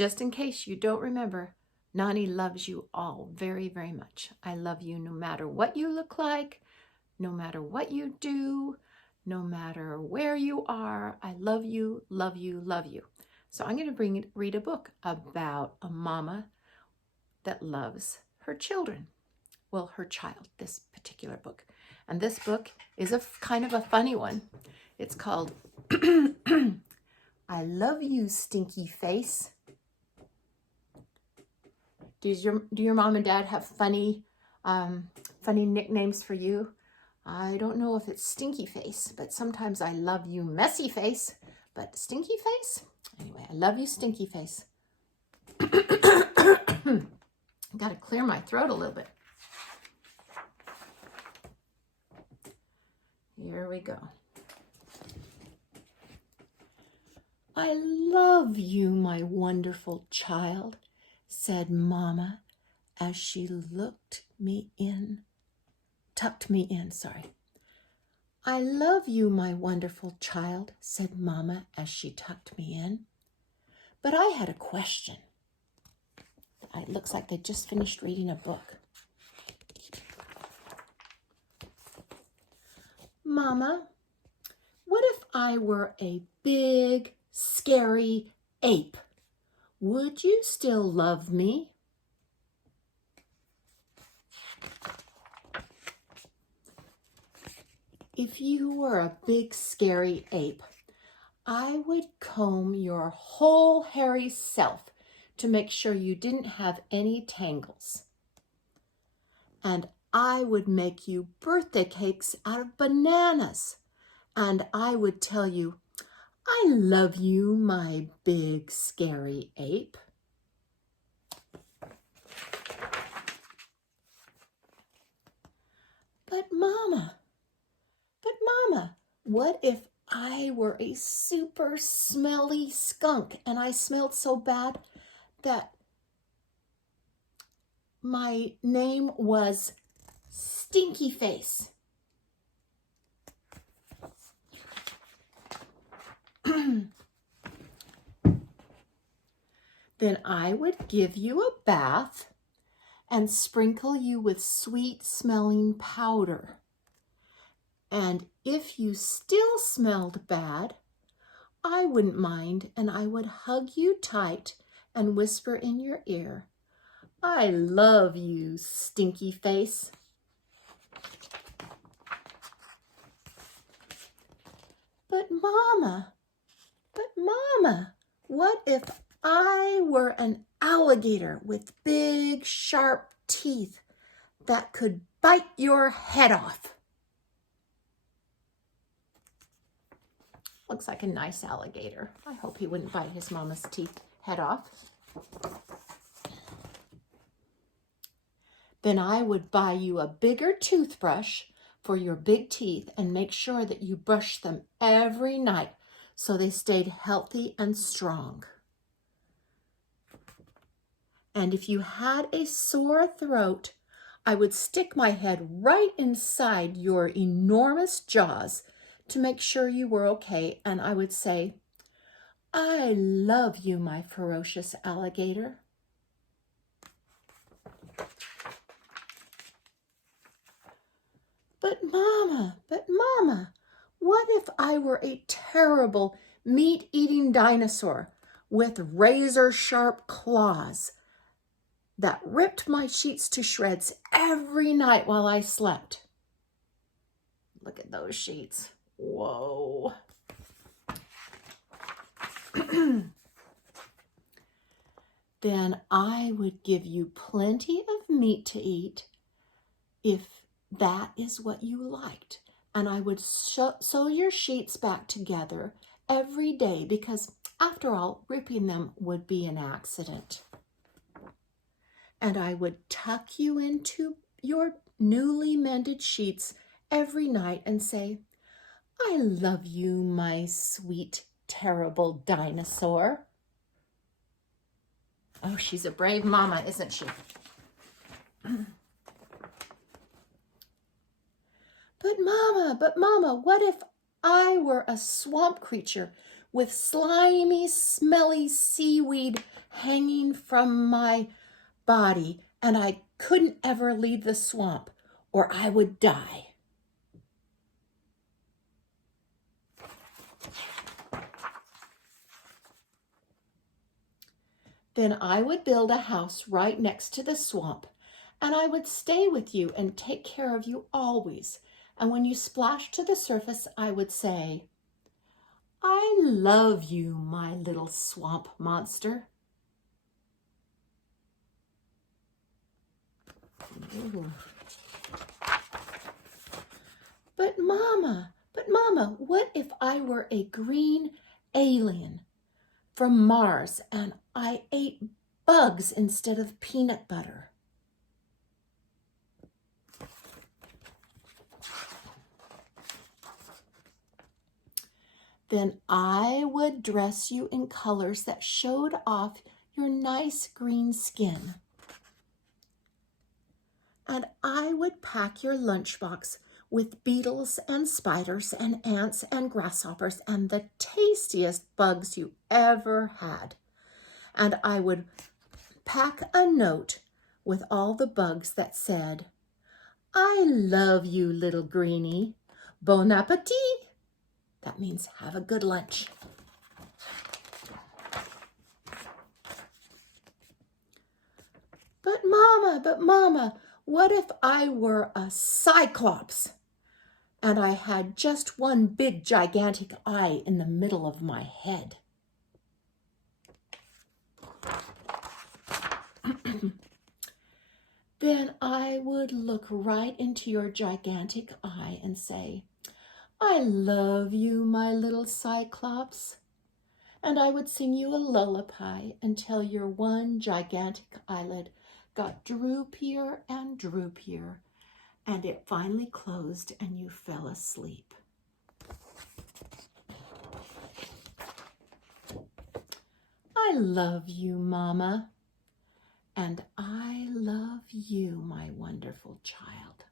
just in case you don't remember, Nonnie loves you all very, very much. I love you no matter what you look like, no matter what you do, no matter where you are. I love you, love you, love you. So I'm going to read a book about a mama that loves her children. Well, her child, this particular book. And this book is a kind of a funny one. It's called I Love You, Stinky Face. Do your mom and dad have funny nicknames for you? I don't know if it's Stinky Face, but sometimes I love you, Messy Face. But Stinky Face? Anyway, I love you, Stinky Face. Got to clear my throat a little bit. Here we go. I love you, my wonderful child, said Mama as she tucked me in, sorry. I love you, my wonderful child, said Mama as she tucked me in. But I had a question. It looks like they just finished reading a book. Mama, what if I were a big, scary ape? Would you still love me? If you were a big, scary ape, I would comb your whole hairy self to make sure you didn't have any tangles. And I would make you birthday cakes out of bananas. And I would tell you, I love you, my big, scary ape. But Mama, what if I were a super smelly skunk and I smelled so bad that my name was Stinky Face? Then I would give you a bath and sprinkle you with sweet-smelling powder. And if you still smelled bad, I wouldn't mind, and I would hug you tight and whisper in your ear, I love you, Stinky Face. But Mama, what if I were an alligator with big, sharp teeth that could bite your head off? Looks like a nice alligator. I hope he wouldn't bite his mama's head off. Then I would buy you a bigger toothbrush for your big teeth and make sure that you brush them every night so they stayed healthy and strong. And if you had a sore throat, I would stick my head right inside your enormous jaws to make sure you were okay, and I would say, I love you, my ferocious alligator. But Mama, what if I were a terrible meat-eating dinosaur with razor-sharp claws that ripped my sheets to shreds every night while I slept? Look at those sheets. Whoa. Then I would give you plenty of meat to eat if that is what you liked. And I would sew your sheets back together every day because, after all, ripping them would be an accident. And I would tuck you into your newly mended sheets every night and say, I love you, my sweet, terrible dinosaur. Oh, she's a brave mama, isn't she? But Mama, what if I were a swamp creature with slimy, smelly seaweed hanging from my body, and I couldn't ever leave the swamp or I would die. Then I would build a house right next to the swamp, and I would stay with you and take care of you always. And when you splashed to the surface, I would say, I love you, my little swamp monster. Ooh. But Mama, what if I were a green alien from Mars and I ate bugs instead of peanut butter? Then I would dress you in colors that showed off your nice green skin. And I would pack your lunchbox with beetles and spiders and ants and grasshoppers and the tastiest bugs you ever had. And I would pack a note with all the bugs that said, I love you, little greenie. Bon appetit. That means have a good lunch. But Mama, what if I were a cyclops and I had just one big gigantic eye in the middle of my head? Then I would look right into your gigantic eye and say, I love you, my little cyclops. And I would sing you a lullaby until your one gigantic eyelid got droopier and droopier, and it finally closed and you fell asleep. I love you, Mama, and I love you, my wonderful child.